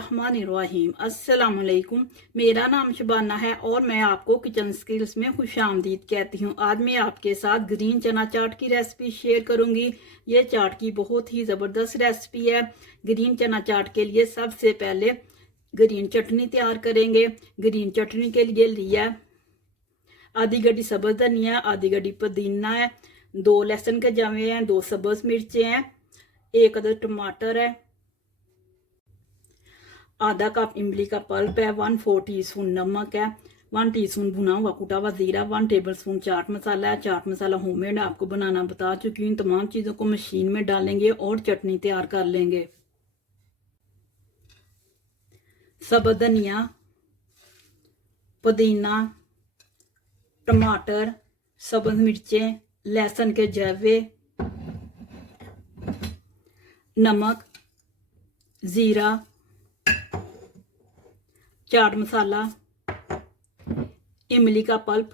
बिस्मिल्लाहिर्रहमानिर्रहीम। अस्सलाम वालेकुम। मेरा नाम शबाना है और मैं आपको किचन स्किल्स में खुशामदीद कहती हूँ। आज मैं आपके साथ ग्रीन चना चाट की रेसिपी शेयर करूँगी। ये चाट की बहुत ही ज़बरदस्त रेसिपी है। ग्रीन चना चाट के लिए सबसे पहले ग्रीन चटनी तैयार करेंगे। ग्रीन चटनी के लिए लिया आधी गड्डी सब्ज़ धनिया, आधी गड्डी पुदीना है, 2 लहसुन के जवे हैं, 2 सब्ज़ मिर्चें हैं, 1 अदद टमाटर है, आधा कप इमली का पल्प है, 1/4 टीस्पून नमक है, 1 टीस्पून भुना हुआ कुटा हुआ जीरा, 1 टेबलस्पून चाट मसाला है। चाट मसाला होममेड आपको बनाना बता चुकी हूँ। इन तमाम चीज़ों को मशीन में डालेंगे और चटनी तैयार कर लेंगे। सब्ज़ धनिया, पुदीना, टमाटर, सब्ज़ मिर्चें, लहसुन के जवे, नमक, जीरा, चाट मसाला, इमली का पल्प,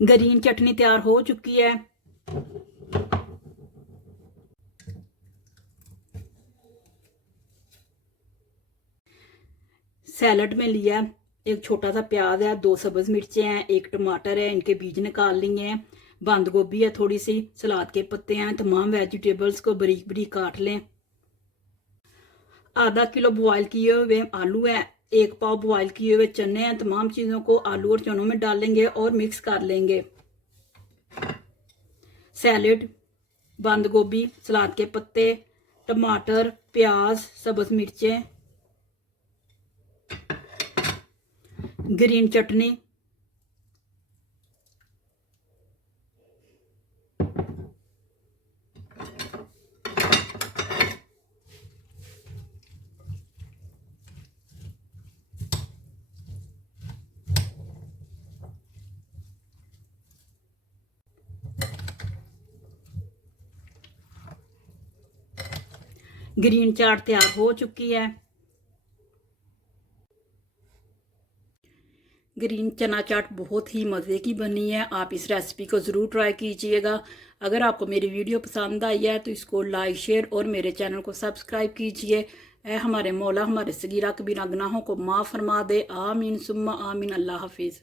ग्रीन चटनी तैयार हो चुकी है। सैलड में लिया एक छोटा सा प्याज है, 2 सब्ज़ मिर्चें हैं, 1 टमाटर है, इनके बीज निकाल लिए हैं, बंद गोभी है थोड़ी सी, सलाद के पत्ते हैं। तमाम वेजिटेबल्स को बारीक बारीक काट लें। आधा किलो बॉयल किए हुए आलू है, 1 पाव बॉयल किए हुए चने हैं। तमाम चीज़ों को आलू और चनों में डालेंगे और मिक्स कर लेंगे। सैलेड, बंद गोभी, सलाद के पत्ते, टमाटर, प्याज, सब्ज़ मिर्चें, ग्रीन चटनी, ग्रीन चाट तैयार हो चुकी है। ग्रीन चना चाट बहुत ही मज़े की बनी है। आप इस रेसिपी को ज़रूर ट्राई कीजिएगा। अगर आपको मेरी वीडियो पसंद आई है तो इसको लाइक शेयर और मेरे चैनल को सब्सक्राइब कीजिए। ऐ हमारे मौला हमारे सगीरा कबीरा गुनाहों को माफ़ फरमा दे। आमीन सुम्मा आमीन। अल्लाह हाफिज़।